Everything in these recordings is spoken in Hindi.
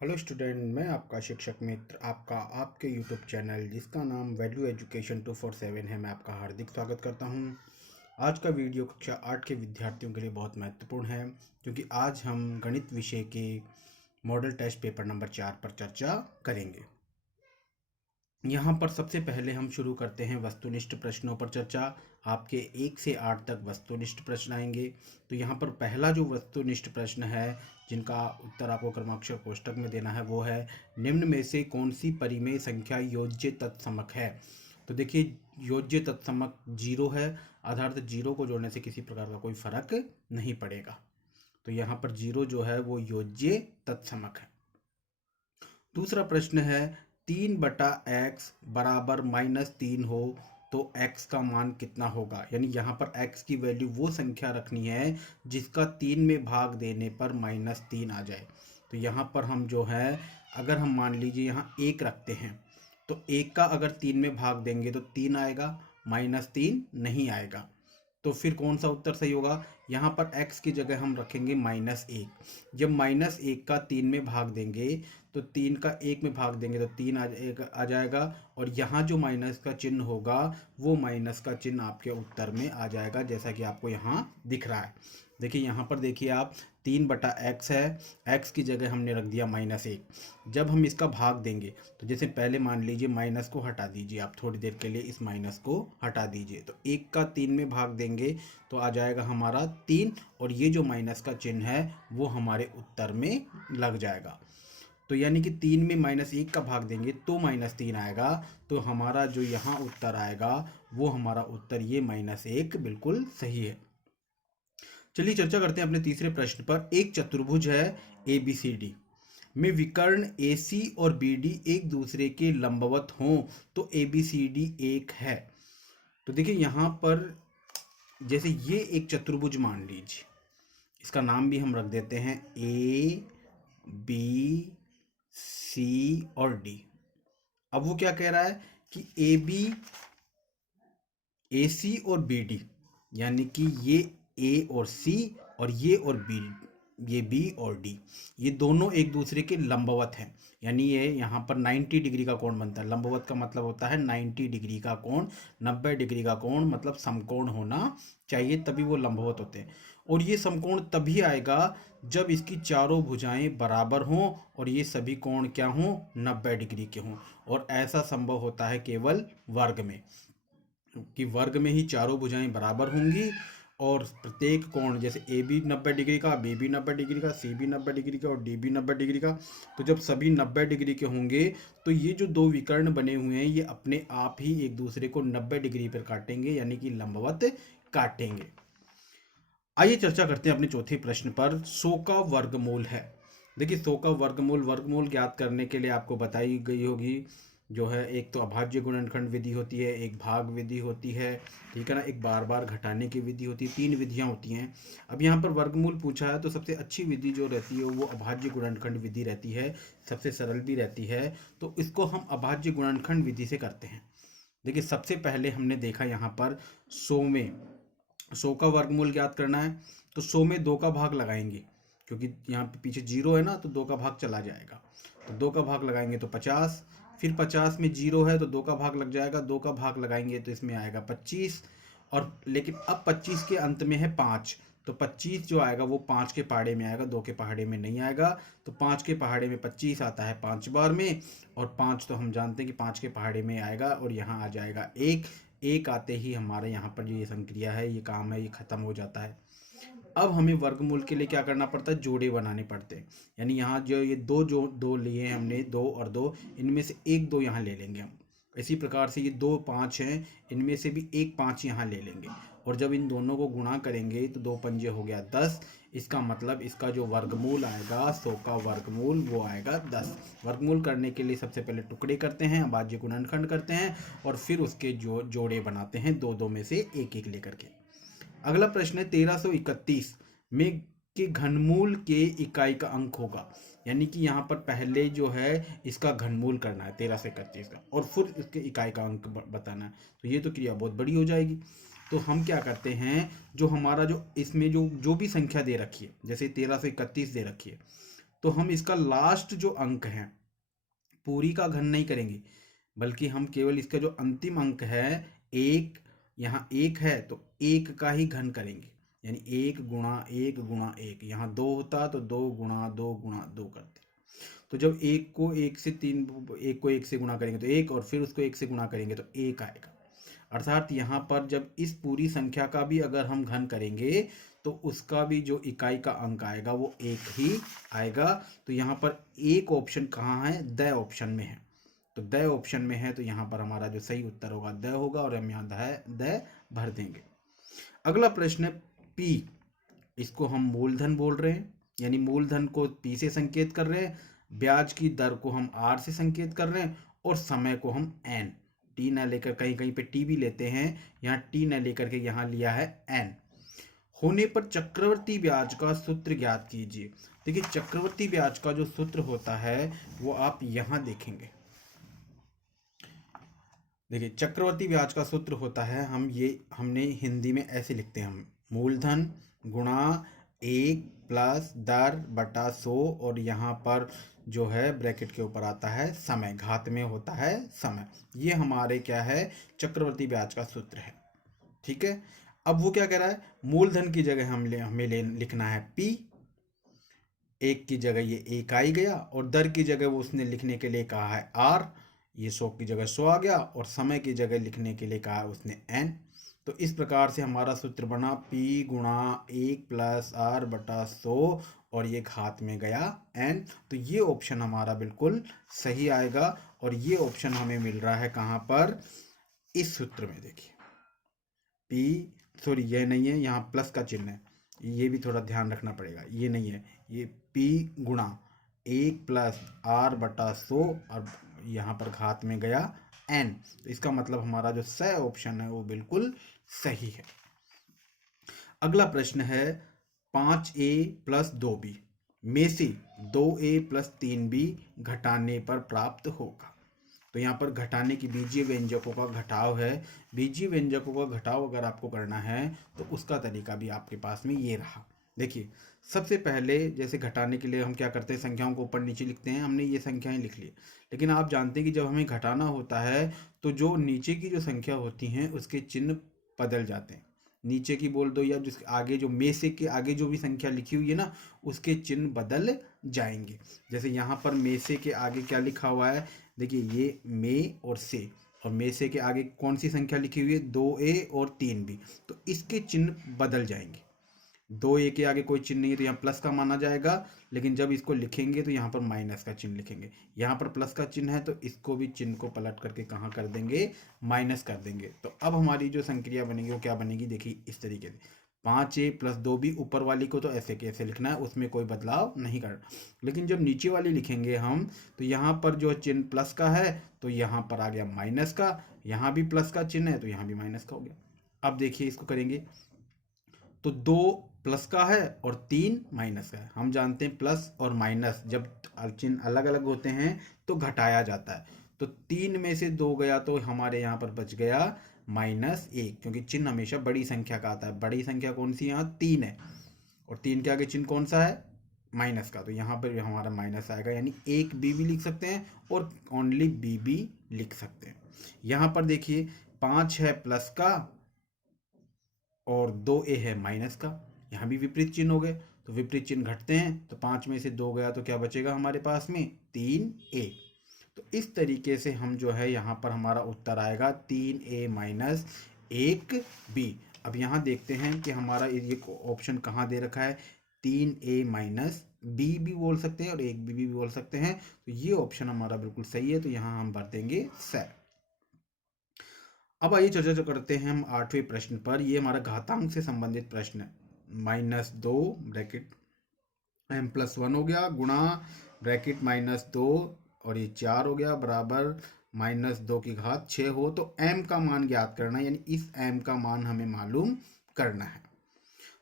हेलो स्टूडेंट, मैं आपका शिक्षक मित्र आपका आपके यूट्यूब चैनल जिसका नाम वैल्यू एजुकेशन 247 है, मैं आपका हार्दिक स्वागत करता हूं। आज का वीडियो कक्षा 8 के विद्यार्थियों के लिए बहुत महत्वपूर्ण है क्योंकि आज हम गणित विषय के मॉडल टेस्ट पेपर नंबर 4 पर चर्चा करेंगे। यहाँ पर सबसे पहले हम शुरू करते हैं वस्तुनिष्ठ प्रश्नों पर चर्चा। आपके 1 से 8 तक वस्तुनिष्ठ प्रश्न आएंगे। तो यहाँ पर पहला जो वस्तुनिष्ठ प्रश्न है जिनका उत्तर आपको क्रमाक्षर कोष्टक में देना है वो है, निम्न में से कौन सी परिमेय संख्या योज्य तत्समक है। तो देखिए, योज्य तत्समक 0 है, अर्थात 0 को जोड़ने से किसी प्रकार का कोई फर्क नहीं पड़ेगा। तो यहाँ पर 0 जो है वो योज्य तत्समक है। दूसरा प्रश्न है, 3/x बराबर -3 हो तो x का मान कितना होगा। यानी यहाँ पर x की वैल्यू वो संख्या रखनी है जिसका 3 में भाग देने पर -3 आ जाए। तो यहाँ पर हम जो है, अगर हम मान लीजिए यहाँ 1 रखते हैं तो 1 का अगर 3 में भाग देंगे तो 3 आएगा, -3 नहीं आएगा। तो फिर कौन सा उत्तर सही होगा। यहाँ पर x की जगह हम रखेंगे -1। जब -1 का 3 में भाग देंगे तो 3 का 1 में भाग देंगे तो 3 आ जाएगा, और यहाँ जो माइनस का चिन्ह होगा वो माइनस का चिन्ह आपके उत्तर में आ जाएगा, जैसा कि आपको यहाँ दिख रहा है। देखिए यहाँ पर देखिए आप, 3/x है, x की जगह हमने रख दिया -1। जब हम इसका भाग देंगे तो जैसे पहले मान लीजिए माइनस को हटा दीजिए, आप थोड़ी देर के लिए इस माइनस को हटा दीजिए, तो 1 का 3 में भाग देंगे तो आ जाएगा हमारा 3, और ये जो माइनस का चिन्ह है वो हमारे उत्तर में लग जाएगा। तो यानी कि 3 में -1 का भाग देंगे तो -3 आएगा। तो हमारा जो यहाँ उत्तर आएगा वो हमारा उत्तर ये -1 बिल्कुल सही है। चलिए चर्चा करते हैं अपने तीसरे प्रश्न पर। एक चतुर्भुज है ABCD में विकर्ण AC और BD एक दूसरे के लंबवत हों तो ABCD एक है। तो देखिए यहाँ पर जैसे ये एक चतुर्भुज मान लीजिए, इसका नाम भी हम रख देते हैं ABC और D। अब वो क्या कह रहा है कि AC और BD, यानी कि ये A और C और ये और B, ये B और D, ये दोनों एक दूसरे के लंबवत हैं। यानी ये यहाँ पर 90 डिग्री का कोण बनता है। लंबवत का मतलब होता है 90 डिग्री का कोण, 90 डिग्री का कोण मतलब समकोण होना चाहिए, तभी वो लंबवत होते हैं। और ये समकोण तभी आएगा जब इसकी चारों भुजाएं बराबर हों और ये सभी कोण क्या हों, 90 डिग्री के हों। और ऐसा संभव होता है केवल वर्ग में, कि वर्ग में ही चारों भुजाएं बराबर होंगी और प्रत्येक कोण, जैसे ए बी 90 डिग्री का, बी भी 90 डिग्री का, सी भी 90 डिग्री का और डी भी 90 डिग्री का। तो जब सभी 90 डिग्री के होंगे तो ये जो दो विकर्ण बने हुए हैं ये अपने आप ही एक दूसरे को 90 डिग्री पर काटेंगे, यानी कि लंबवत काटेंगे। आइए चर्चा करते हैं अपने चौथे प्रश्न पर। 100 का वर्गमूल है। देखिए 100 का वर्गमूल ज्ञात करने के लिए आपको बताई गई होगी जो है, एक तो अभाज्य गुणनखंड विधि होती है, एक भाग विधि होती है, ठीक है ना, एक बार बार घटाने की विधि होती है, 3 विधियां होती हैं। अब यहाँ पर वर्गमूल पूछा है तो सबसे अच्छी विधि जो रहती है वो अभाज्य गुणनखंड विधि रहती है, सबसे सरल भी रहती है। तो इसको हम अभाज्य गुणनखंड विधि से करते हैं। देखिए सबसे पहले हमने देखा यहाँ पर 100 का वर्गमूल ज्ञात करना है, तो 100 में 2 का भाग लगाएंगे, क्योंकि यहाँ पे पीछे 0 है ना, तो 2 का भाग चला जाएगा। तो 2 का भाग लगाएंगे तो 50, फिर 50 में 0 है तो 2 का भाग लग जाएगा, 2 का भाग लगाएंगे तो इसमें आएगा 25। और लेकिन अब 25 के अंत में है 5, तो 25 जो आएगा वो 5 के पहाड़े में आएगा, 2 के पहाड़े में नहीं आएगा। तो 5 के पहाड़े में 25 आता है 5 बार में, और 5 तो हम जानते हैं कि 5 के पहाड़े में आएगा, और यहाँ आ जाएगा 1। 1 आते ही हमारे यहाँ पर जो ये संक्रिया है, ये काम है, ये खत्म हो जाता है। अब हमें वर्गमूल के लिए क्या करना पड़ता है, जोड़े बनाने पड़ते हैं। यानी यहाँ जो ये दो लिए हैं हमने, 2 और 2, इनमें से 1 2 यहाँ ले लेंगे हम। इसी प्रकार से ये 2 5 हैं, इनमें से भी 1 5 यहाँ ले लेंगे, और जब इन दोनों को गुणा करेंगे तो 2 पंजे हो गया 10। इसका मतलब इसका जो वर्गमूल आएगा, 100 का वर्गमूल वो आएगा 10। वर्गमूल करने के लिए सबसे पहले टुकड़े करते हैं, अभाज्य गुणनखंड करते हैं, और फिर उसके जो जोड़े बनाते हैं, 2 2 में से 1 1 लेकर के। अगला प्रश्न है 1331 में के घनमूल के इकाई का अंक होगा। यानी कि यहाँ पर पहले जो है इसका घनमूल करना है 1331 का, और फिर इसके इकाई का अंक बताना है। तो ये तो क्रिया बहुत बड़ी हो जाएगी। तो हम क्या करते हैं, जो हमारा जो इसमें जो भी संख्या दे रखी है, जैसे 1331 दे रखी है, तो हम इसका लास्ट जो अंक है पूरी का घन नहीं करेंगे, बल्कि हम केवल इसका जो अंतिम अंक है एक, यहाँ एक है तो एक का ही घन करेंगे, यानी एक गुणा एक गुणा एक। यहाँ दो होता तो दो गुणा दो करते। तो जब एक को एक से तीन, एक को एक से गुणा करेंगे तो एक, और फिर उसको एक से गुणा करेंगे तो एक आएगा। अर्थात यहाँ पर जब इस पूरी संख्या का भी अगर हम घन करेंगे तो उसका भी जो इकाई का अंक आएगा वो एक ही आएगा। तो यहाँ पर एक ऑप्शन कहाँ है, द ऑप्शन में है। तो द ऑप्शन में है तो यहाँ पर हमारा जो सही उत्तर होगा द होगा, और हम यहाँ द भर देंगे। अगला प्रश्न है पी, इसको हम मूलधन बोल रहे हैं, यानी मूलधन को पी से संकेत कर रहे हैं, ब्याज की दर को हम आर से संकेत कर रहे हैं, और समय को हम एन, टी न लेकर, कहीं कहीं पे टी भी लेते हैं, यहाँ टी न लेकर के यहाँ लिया है एन। होने पर चक्रवर्ती ब्याज का सूत्र ज्ञात कीजिए। देखिए चक्रवर्ती ब्याज का जो सूत्र होता है वो आप यहाँ देखेंगे। देखिए चक्रवर्ती ब्याज का सूत्र होता है, हमने हिंदी में ऐसे लिखते हैं, हम मूलधन गुणा एक प्लस दर बटा 100, और यहाँ पर जो है ब्रैकेट के ऊपर आता है समय, घात में होता है समय। ये हमारे क्या है, चक्रवर्ती ब्याज का सूत्र है। ठीक है, अब वो क्या कह रहा है, मूलधन की जगह हमें लिखना है पी, एक की जगह ये एक आई गया, और दर की जगह वो उसने लिखने के लिए कहा है आर, ये 100 की जगह 100 आ गया, और समय की जगह लिखने के लिए कहा है उसने एन। तो इस प्रकार से हमारा सूत्र बना पी गुणा एक प्लस आर बटा 100, और ये घात में गया एन। तो ये ऑप्शन हमारा बिल्कुल सही आएगा, और ये ऑप्शन हमें मिल रहा है कहाँ पर, इस सूत्र में। देखिए पी, सॉरी ये नहीं है, यहाँ प्लस का चिन्ह है, ये भी थोड़ा ध्यान रखना पड़ेगा, ये नहीं है, ये पी गुणा एक प्लस आर बटा 100, और यहाँ पर घात में गया एन। तो इसका मतलब हमारा जो स ऑप्शन है वो बिल्कुल सही है। अगला प्रश्न है 5a प्लस 2b में से 2a प्लस 3b घटाने पर प्राप्त होगा। तो यहाँ पर घटाने की बीजीय व्यंजकों का घटाव है। बीजीय व्यंजकों का घटाव अगर आपको करना है तो उसका तरीका भी आपके पास में ये रहा। देखिए सबसे पहले जैसे घटाने के लिए हम क्या करते हैं, संख्याओं को ऊपर नीचे लिखते हैं, हमने ये संख्याएं लिख ली। लेकिन आप जानते हैं कि जब हमें घटाना होता है तो जो नीचे की जो संख्या होती हैं उसके चिन्ह बदल जाते हैं। नीचे की बोल दो, या जिसके आगे जो में से के आगे जो भी संख्या लिखी हुई है ना, उसके चिन्ह बदल जाएंगे। जैसे यहाँ पर में से के आगे क्या लिखा हुआ है, देखिए ये में और से, और में से के आगे कौन सी संख्या लिखी हुई है, 2a और 3b, तो इसके चिन्ह बदल जाएंगे। 2a के आगे कोई चिन्ह नहीं है तो यहाँ प्लस का माना जाएगा, लेकिन जब इसको लिखेंगे तो यहाँ पर माइनस का चिन्ह लिखेंगे। यहाँ पर प्लस का चिन्ह है तो इसको भी चिन्ह को पलट करके कहाँ कर देंगे, माइनस कर देंगे। तो अब हमारी जो संक्रिया बनेगी वो क्या बनेगी, देखिए इस तरीके से 5a प्लस 2b, ऊपर वाली को तो ऐसे कैसे लिखना है, उसमें कोई बदलाव नहीं करना। लेकिन जब नीचे वाली लिखेंगे हम तो यहाँ पर जो चिन्ह प्लस का है तो यहाँ पर आ गया माइनस का, यहाँ भी प्लस का चिन्ह है तो यहाँ भी माइनस का हो गया। अब देखिए इसको करेंगे तो 2 प्लस का है और 3 माइनस का है। हम जानते हैं प्लस और माइनस जब चिन्ह अलग अलग होते हैं तो घटाया जाता है। तो 3 में से 2 गया तो हमारे यहाँ पर बच गया -1, क्योंकि चिन्ह हमेशा बड़ी संख्या का आता है। बड़ी संख्या कौन सी, यहाँ 3 है, और 3 के आगे चिन्ह कौन सा है, माइनस का, तो यहाँ पर हमारा माइनस आएगा। यानी एक बी भी लिख सकते हैं और ओनली बी भी लिख सकते हैं। यहाँ पर देखिए 5 है प्लस का और 2a है माइनस का, यहाँ भी विपरीत चिन्ह हो गए, तो विपरीत चिन्ह घटते हैं, तो 5 में से 2 गया तो क्या बचेगा हमारे पास में, 3a। तो इस तरीके से हम जो है यहाँ पर हमारा उत्तर आएगा 3a माइनस 1b। अब यहाँ देखते हैं कि हमारा ये ऑप्शन कहाँ दे रखा है, 3a माइनस b भी बोल सकते हैं और 1b भी बोल सकते हैं। तो ये ऑप्शन हमारा बिल्कुल सही है, तो यहाँ हम भर देंगे स। अब आइए चर्चा करते हैं हम 8वें प्रश्न पर। ये हमारा घातांक से संबंधित प्रश्न है। -2 ब्रैकेट m+1 हो गया, गुणा ब्रैकेट -2 और ये 4 हो गया, बराबर -2 की घात 6 हो। तो m का मान ज्ञात करना है, यानी इस m का मान हमें मालूम करना है।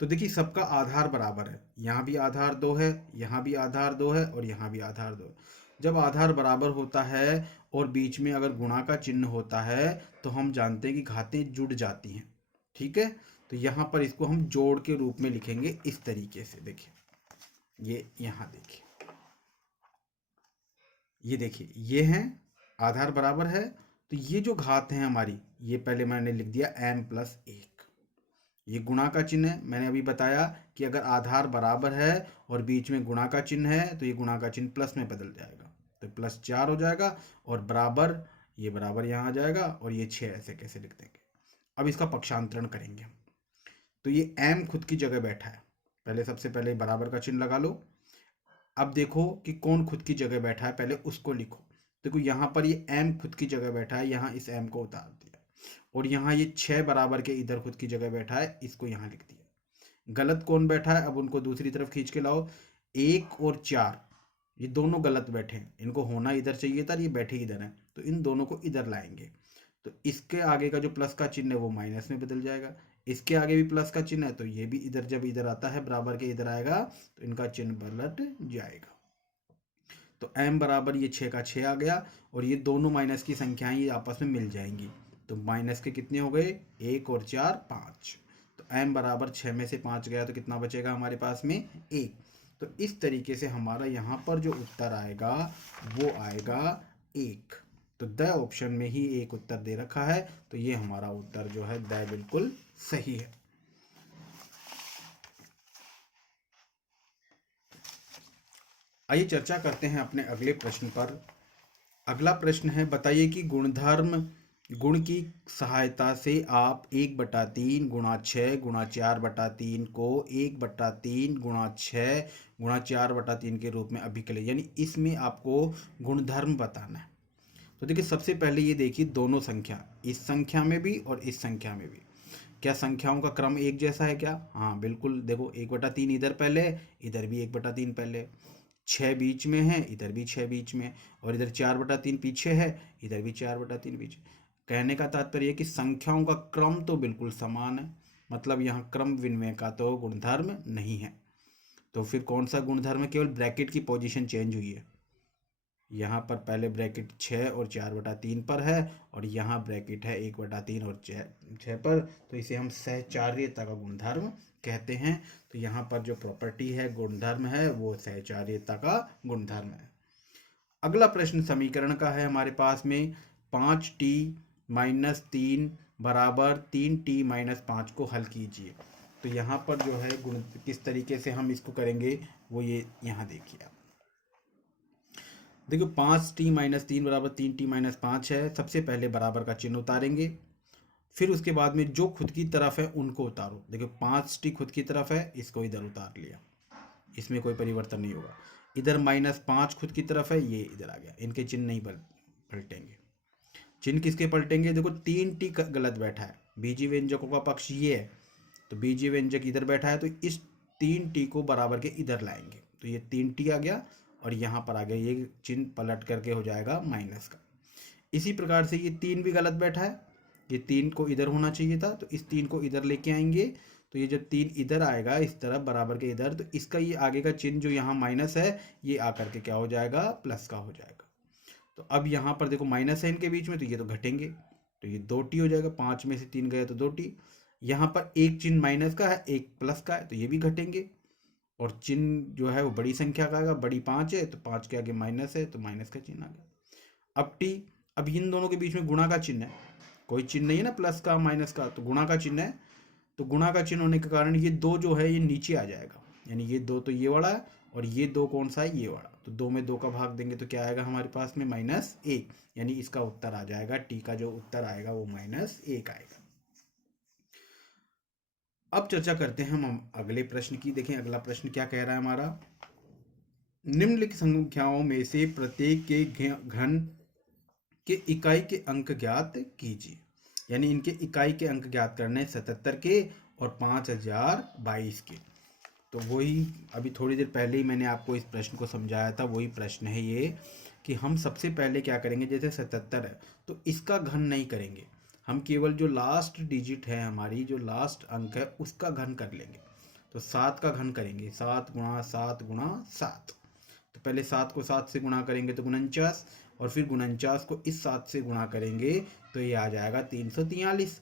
तो देखिए सबका आधार बराबर है, यहाँ भी आधार 2 है, यहाँ भी आधार 2 है और यहाँ भी आधार 2 है। जब आधार बराबर होता है और बीच में अगर गुणा का चिन्ह होता है तो हम जानते हैं कि घातें जुड़ जाती हैं। ठीक है, तो यहाँ पर इसको हम जोड़ के रूप में लिखेंगे इस तरीके से। देखिए ये यहाँ देखिए ये देखिए ये हैं, आधार बराबर है, तो ये जो घात है हमारी, ये पहले मैंने लिख दिया m+1। ये गुणा का चिन्ह है, मैंने अभी बताया कि अगर आधार बराबर है और बीच में गुणा का चिन्ह है तो ये गुणा का चिन्ह प्लस में बदल जाएगा, तो +4 हो जाएगा, और बराबर, ये बराबर यहाँ आ जाएगा, और ये 6 ऐसे कैसे लिख देंगे। अब इसका पक्षांतरण करेंगे हम। तो ये m खुद की जगह बैठा है, पहले सबसे पहले बराबर का चिन्ह लगा लो। अब देखो कि कौन खुद की जगह बैठा है, पहले उसको लिखो। देखो यहाँ पर ये m खुद की जगह बैठा है, यहाँ इस m को उतार दिया, और यहाँ ये 6 बराबर के इधर खुद की जगह बैठा है, इसको यहाँ लिख दिया। गलत कौन बैठा है, अब उनको दूसरी तरफ खींच के लाओ। 1 और 4 ये दोनों गलत बैठे हैं, इनको होना इधर चाहिए था, ये बैठे इधर हैं, तो इन दोनों को इधर लाएंगे। तो इसके आगे का जो प्लस का चिन्ह है वो माइनस में बदल जाएगा, इसके आगे भी प्लस का चिन्ह है, तो ये भी इधर, जब इधर आता है बराबर के इधर आएगा तो इनका चिन्ह पलट जाएगा। तो m बराबर ये 6 का 6 आ गया, और ये दोनों माइनस की संख्याएं ये आपस में मिल जाएंगी। तो माइनस के कितने हो गए, 1 और 4 5। तो m बराबर 6 में से 5 गया, तो कितना बचेगा हमारे पास में, 1। तो इस तरीके से हमारा यहाँ पर जो उत्तर आएगा वो आएगा 1। तो द ऑप्शन में ही एक उत्तर दे रखा है, तो ये हमारा उत्तर जो है द बिल्कुल सही है। आइए चर्चा करते हैं अपने अगले प्रश्न पर। अगला प्रश्न है, बताइए कि गुण की सहायता से आप 1/3 गुणा 6 गुणा 4/3 को 1/3 गुणा 6 गुणा 4/3 के रूप में अभिकलन, यानी इसमें आपको गुणधर्म बताना है। तो देखिए सबसे पहले ये देखिए दोनों संख्या, इस संख्या में भी और इस संख्या में भी, क्या संख्याओं का क्रम एक जैसा है क्या? हाँ बिल्कुल, देखो 1/3 इधर पहले, इधर भी 1/3 पहले, 6 बीच में है, इधर भी 6 बीच में, और इधर 4/3 पीछे है, इधर भी 4/3 पीछे। कहने का तात्पर्य है कि संख्याओं का क्रम तो बिल्कुल समान है, मतलब यहाँ क्रम विनिमय का तो गुणधर्म नहीं है। तो फिर कौन सा गुणधर्म है? केवल ब्रैकेट की पोजीशन चेंज हुई है। यहाँ पर पहले ब्रैकेट 6 और 4/3 पर है, और यहाँ ब्रैकेट है 1/3 और 6 पर, तो इसे हम सहचार्यता का गुणधर्म कहते हैं। तो यहाँ पर जो प्रॉपर्टी है, गुणधर्म है, वो सहचार्यता का गुणधर्म है। अगला प्रश्न समीकरण का है हमारे पास में, 5t - 3 बराबर 3t - 5 को हल कीजिए। तो यहाँ पर जो है गुण किस तरीके से हम इसको करेंगे वो ये यहाँ देखिए। देखो 5t - 3 बराबर 3t - 5 है। सबसे पहले बराबर का चिन्ह उतारेंगे, फिर उसके बाद में जो खुद की तरफ है उनको उतारो। देखो 5t खुद की तरफ है, इसको इधर उतार लिया, इसमें कोई परिवर्तन नहीं होगा। इधर -5 खुद की तरफ है, ये इधर आ गया, इनके चिन्ह नहीं पलटेंगे। चिन्ह किसके पलटेंगे? देखो 3t गलत बैठा है, बीजी व्यंजकों का पक्ष ये है, तो बीजी व्यंजक इधर बैठा है, तो इस 3t को बराबर के इधर लाएंगे, तो ये 3t आ गया, और यहाँ पर आ गया, ये चिन्ह पलट करके हो जाएगा माइनस का। इसी प्रकार से ये 3 भी गलत बैठा है, ये 3 को इधर होना चाहिए था, तो इस 3 को इधर लेके आएंगे, तो ये जब 3 इधर आएगा इस तरफ बराबर के इधर, तो इसका ये आगे का चिन्ह जो यहाँ माइनस है, ये आकर के क्या हो जाएगा, प्लस का हो जाएगा। तो अब यहाँ पर देखो माइनस है इनके बीच में, तो ये तो घटेंगे, तो ये 2t हो जाएगा, 5 में से 3 गया तो 2t। यहाँ पर एक चिन्ह माइनस का है, एक प्लस का है, तो ये भी घटेंगे, और चिन्ह जो है वो बड़ी संख्या का आएगा, बड़ी 5 है, तो 5 के आगे माइनस है, तो माइनस का चिन्ह आ गया। अब t, अब इन दोनों के बीच में गुणा का चिन्ह है, कोई चिन्ह नहीं है ना प्लस का माइनस का, तो गुणा का चिन्ह है, तो गुणा का चिन्ह होने के कारण ये 2 जो है ये नीचे आ जाएगा, यानी ये 2 तो ये वाला है, और ये 2 कौन सा है, ये वाला, तो 2 में 2 का भाग देंगे तो क्या आएगा हमारे पास में, -1, यानी इसका उत्तर आ जाएगा, टी का जो उत्तर आएगा वो -1 आएगा। अब चर्चा करते हैं हम अगले प्रश्न की। देखें अगला प्रश्न क्या कह रहा है हमारा, निम्नलिखित संख्याओं में से प्रत्येक के घन के इकाई के अंक ज्ञात कीजिए, यानी इनके इकाई के अंक ज्ञात करने 77 के और 5022 के। तो वही अभी थोड़ी देर पहले ही मैंने आपको इस प्रश्न को समझाया था, वही प्रश्न है ये, कि हम सबसे पहले क्या करेंगे, जैसे 77 है तो इसका घन नहीं करेंगे, हम केवल जो लास्ट डिजिट है हमारी, जो लास्ट अंक है उसका घन कर लेंगे। तो 7 का घन करेंगे, 7 × 7 × 7। तो पहले 7 को 7 से गुणा करेंगे तो 49, और फिर 49 को इस 7 से गुणा करेंगे तो ये आ जाएगा 343।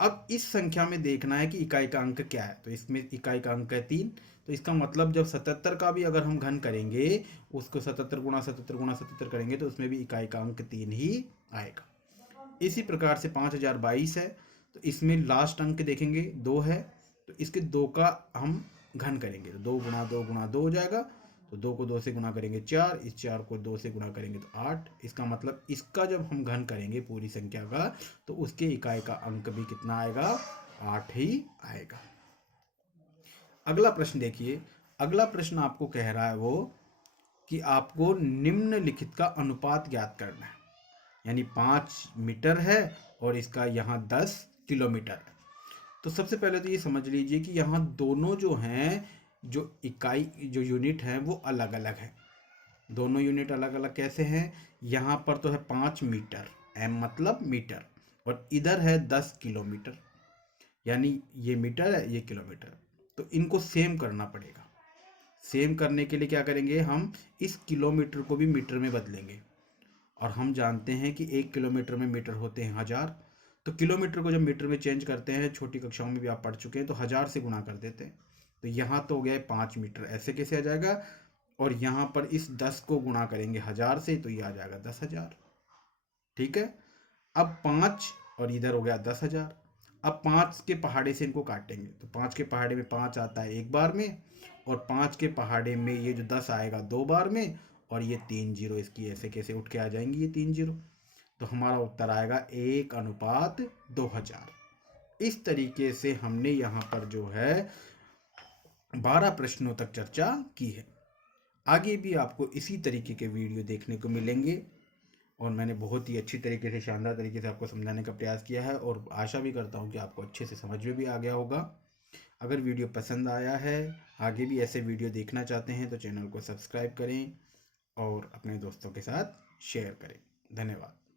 अब इस संख्या में देखना है कि इकाई का अंक क्या है। तो इसमें इकाई का अंक है 3। तो इसका मतलब जब 77 का भी अगर हम घन करेंगे, उसको 77 गुणा 77 गुणा 77 करेंगे, तो उसमें भी इकाई का अंक 3 ही आएगा। इसी प्रकार से 5022 है, तो इसमें लास्ट अंक देखेंगे 2 है, तो इसके 2 का हम घन करेंगे तो 2 गुणा 2 हो जाएगा। तो 2 को 2 से गुणा करेंगे 4, इस 4 को 2 से गुणा करेंगे तो 8। इसका मतलब इसका जब हम घन करेंगे पूरी संख्या का, तो उसके इकाई का अंक भी कितना आएगा, 8 ही आएगा। अगला प्रश्न देखिए। अगला प्रश्न आपको कह रहा है वो कि आपको निम्नलिखित का अनुपात ज्ञात करना है। यानी 5 मीटर है और इसका यहाँ 10 किलोमीटर है। तो सबसे पहले तो ये समझ लीजिए कि यहाँ दोनों जो हैं, जो इकाई जो यूनिट हैं वो अलग अलग हैं। दोनों यूनिट अलग अलग कैसे हैं? यहाँ पर तो है 5 मीटर, एम मतलब मीटर, और इधर है 10 किलोमीटर। यानी ये मीटर है, ये किलोमीटर। तो इनको सेम करना पड़ेगा। सेम करने के लिए क्या करेंगे, हम इस किलोमीटर को भी मीटर में बदलेंगे। और हम जानते हैं कि 1 किलोमीटर में मीटर होते हैं 1000। तो किलोमीटर को जब मीटर में चेंज करते हैं, छोटी कक्षाओं में भी आप पढ़ चुके हैं, तो 1000 से गुणा कर देते हैं। तो यहाँ तो हो गया 5 मीटर, ऐसे कैसे आ जाएगा? और यहाँ पर इस 10 को गुणा करेंगे 1000 से, तो ये आ जाएगा 10,000। ठीक है। अब 5 और इधर हो गया 10,000। अब 5 के पहाड़े से इनको काटेंगे, तो 5 के पहाड़े में 5 आता है एक बार में, और 5 के पहाड़े में ये जो 10 आएगा 2 बार में, और ये 3 जीरो इसकी ऐसे कैसे उठ के आ जाएंगी ये 3 जीरो। तो हमारा उत्तर आएगा 1:2000। इस तरीके से हमने यहाँ पर जो है 12 प्रश्नों तक चर्चा की है। आगे भी आपको इसी तरीके के वीडियो देखने को मिलेंगे, और मैंने बहुत ही अच्छी तरीके से, शानदार तरीके से आपको समझाने का प्रयास किया है, और आशा भी करता हूँ कि आपको अच्छे से समझ में भी आ गया होगा। अगर वीडियो पसंद आया है, आगे भी ऐसे वीडियो देखना चाहते हैं, तो चैनल को सब्सक्राइब करें और अपने दोस्तों के साथ शेयर करें। धन्यवाद।